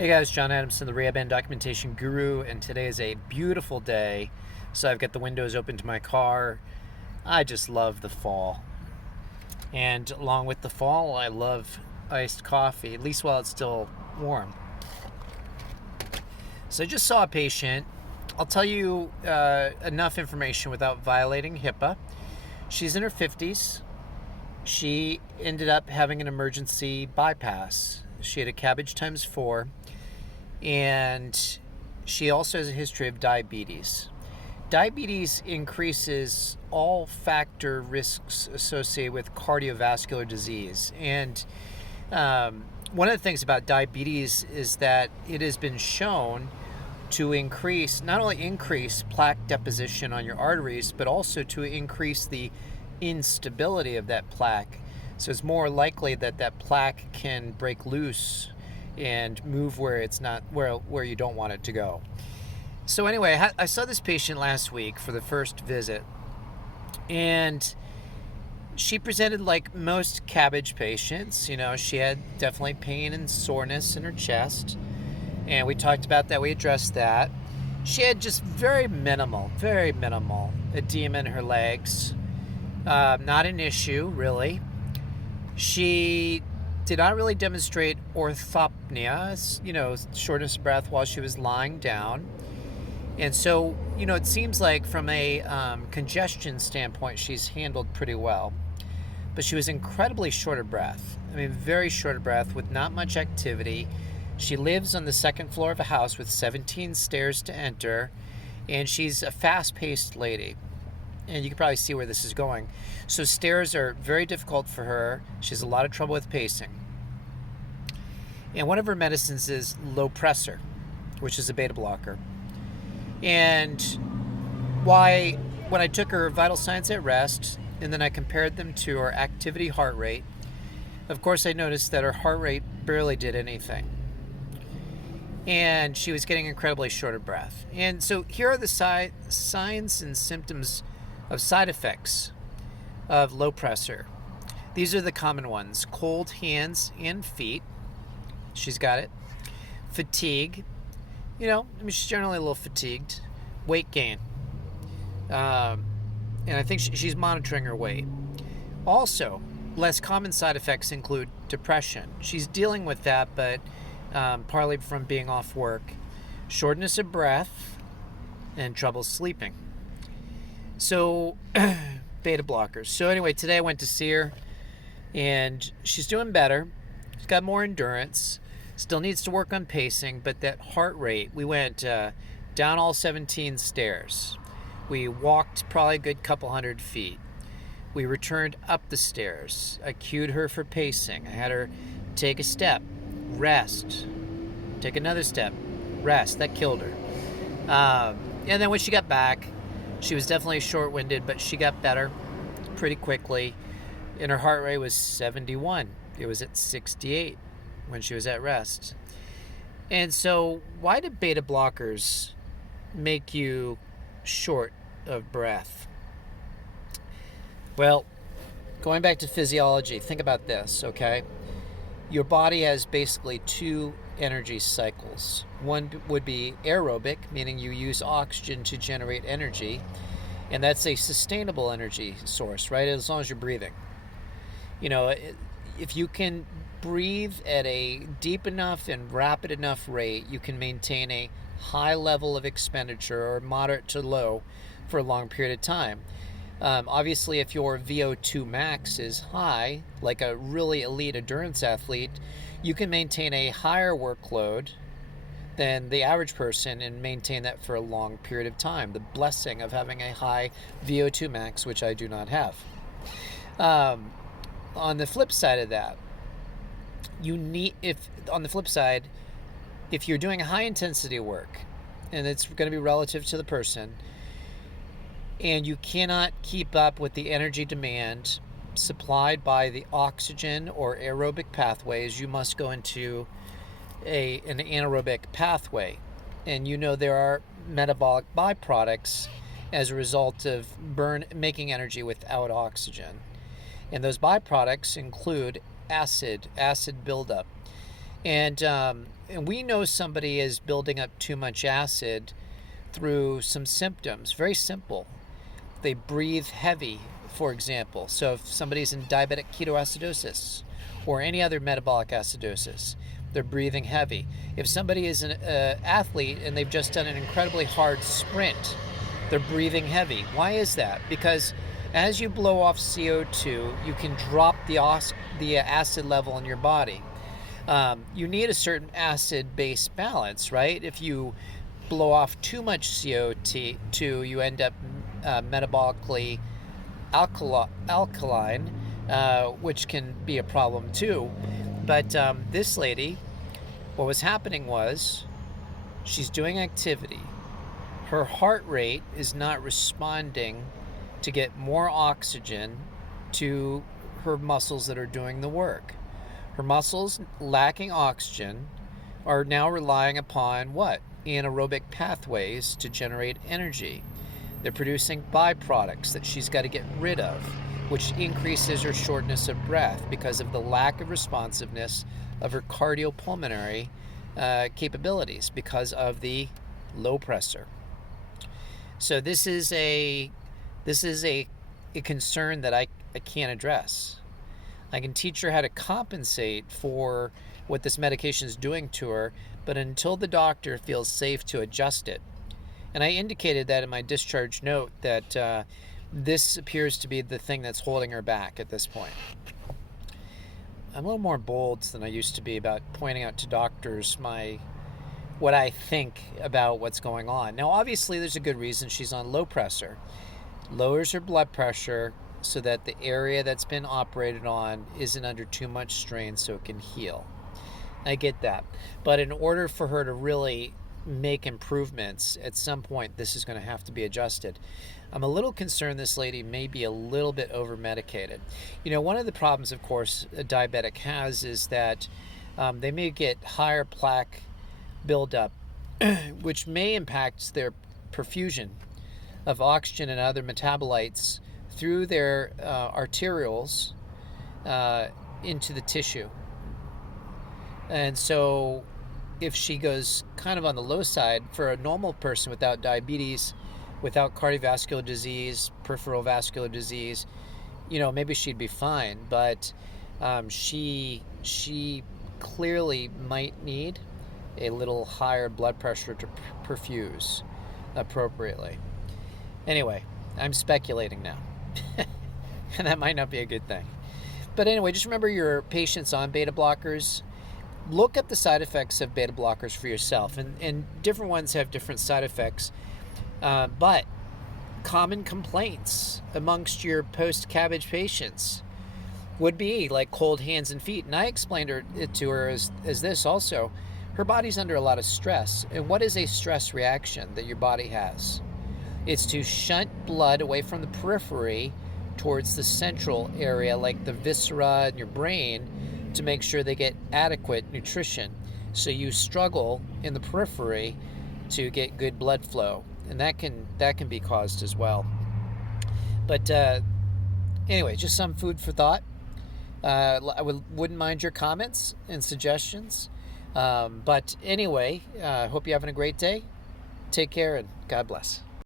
Hey guys, John Adamson, the Rehab and Documentation Guru, and today is a beautiful day. So I've got the windows open to my car. I just love the fall. And along with the fall, I love iced coffee, at least while it's still warm. So I just saw a patient. I'll tell you enough information without violating HIPAA. She's in her 50s. She ended up having an emergency bypass. She had a CABG times 4, and she also has a history of diabetes. Diabetes increases all factor risks associated with cardiovascular disease. And one of the things about diabetes is that it has been shown to not only increase plaque deposition on your arteries, but also to increase the instability of that plaque. So it's more likely that that plaque can break loose and move where it's not where you don't want it to go. So anyway, I saw this patient last week for the first visit, and she presented like most CABG patients. You know, she had definitely pain and soreness in her chest, and we talked about that. We addressed that. She had just very minimal edema in her legs. Not an issue, really. She did not really demonstrate orthopnea, shortness of breath while she was lying down. And so, it seems like from a congestion standpoint, she's handled pretty well. But she was incredibly short of breath. I mean, very short of breath with not much activity. She lives on the second floor of a house with 17 stairs to enter, and she's a fast-paced lady. And you can probably see where this is going. So stairs are very difficult for her. She has a lot of trouble with pacing. And one of her medicines is Lopressor, which is a beta blocker. And when I took her vital signs at rest, and then I compared them to her activity heart rate, of course I noticed that her heart rate barely did anything. And she was getting incredibly short of breath. And so here are the signs and symptoms of side effects of Lopressor. These are the common ones: cold hands and feet. She's got it. Fatigue. She's generally a little fatigued. Weight gain. And I think she's monitoring her weight. Also, less common side effects include depression. She's dealing with that, but partly from being off work. Shortness of breath and trouble sleeping. So, beta blockers. So anyway, today I went to see her, and she's doing better. She's got more endurance. Still needs to work on pacing, but that heart rate, we went down all 17 stairs. We walked probably a good couple hundred feet. We returned up the stairs. I cued her for pacing. I had her take a step, rest, take another step, rest. That killed her. And then when she got back, she was definitely short-winded, but she got better pretty quickly. And her heart rate was 71. It was at 68 when she was at rest. And so why do beta blockers make you short of breath? Well, going back to physiology, think about this, okay? Your body has basically two energy cycles. One would be aerobic, meaning you use oxygen to generate energy, and that's a sustainable energy source, right? As long as you're breathing. If you can breathe at a deep enough and rapid enough rate, you can maintain a high level of expenditure, or moderate to low, for a long period of time. Obviously, if your VO2 max is high, like a really elite endurance athlete, you can maintain a higher workload than the average person and maintain that for a long period of time. The blessing of having a high VO2 max, which I do not have. On the flip side of that, if you're doing high intensity work, and it's going to be relative to the person, and you cannot keep up with the energy demand supplied by the oxygen or aerobic pathways, you must go into an anaerobic pathway. And there are metabolic byproducts as a result of making energy without oxygen. And those byproducts include acid buildup. And and we know somebody is building up too much acid through some symptoms. Very simple. They breathe heavy, for example. So if somebody's in diabetic ketoacidosis or any other metabolic acidosis, they're breathing heavy. If somebody is an athlete and they've just done an incredibly hard sprint, they're breathing heavy. Why is that? Because as you blow off CO2, you can drop the acid level in your body. You need a certain acid-base balance, right? If you blow off too much CO2, you end up metabolically alkaline, which can be a problem too. But this lady, what was happening was she's doing activity. Her heart rate is not responding to get more oxygen to her muscles that are doing the work. Her muscles, lacking oxygen, are now relying upon what? Anaerobic pathways to generate energy. They're producing byproducts that she's got to get rid of, which increases her shortness of breath because of the lack of responsiveness of her cardiopulmonary capabilities because of the low pressure. So this is a concern that I can't address. I can teach her how to compensate for what this medication is doing to her, but until the doctor feels safe to adjust it. And I indicated that in my discharge note that this appears to be the thing that's holding her back at this point. I'm a little more bold than I used to be about pointing out to doctors what I think about what's going on. Now, obviously, there's a good reason she's on low pressure. Lowers her blood pressure so that the area that's been operated on isn't under too much strain so it can heal. I get that. But in order for her to really make improvements, at some point this is going to have to be adjusted. I'm a little concerned this lady may be a little bit over medicated. You know, one of the problems, of course, a diabetic has is that they may get higher plaque buildup, which may impact their perfusion of oxygen and other metabolites through their arterioles into the tissue. And so if she goes kind of on the low side, for a normal person without diabetes, without cardiovascular disease, peripheral vascular disease, you know, maybe she'd be fine. But she clearly might need a little higher blood pressure to perfuse appropriately. Anyway, I'm speculating now. And that might not be a good thing. But anyway, just remember your patients on beta blockers. Look up the side effects of beta blockers for yourself. And different ones have different side effects. But common complaints amongst your post-CABG patients would be like cold hands and feet. And I explained it to her as this also. Her body's under a lot of stress. And what is a stress reaction that your body has? It's to shunt blood away from the periphery towards the central area, like the viscera in your brain, to make sure they get adequate nutrition. So you struggle in the periphery to get good blood flow, and that can be caused as well. But anyway, just some food for thought. I wouldn't mind your comments and suggestions. But anyway, hope you're having a great day. Take care and God bless.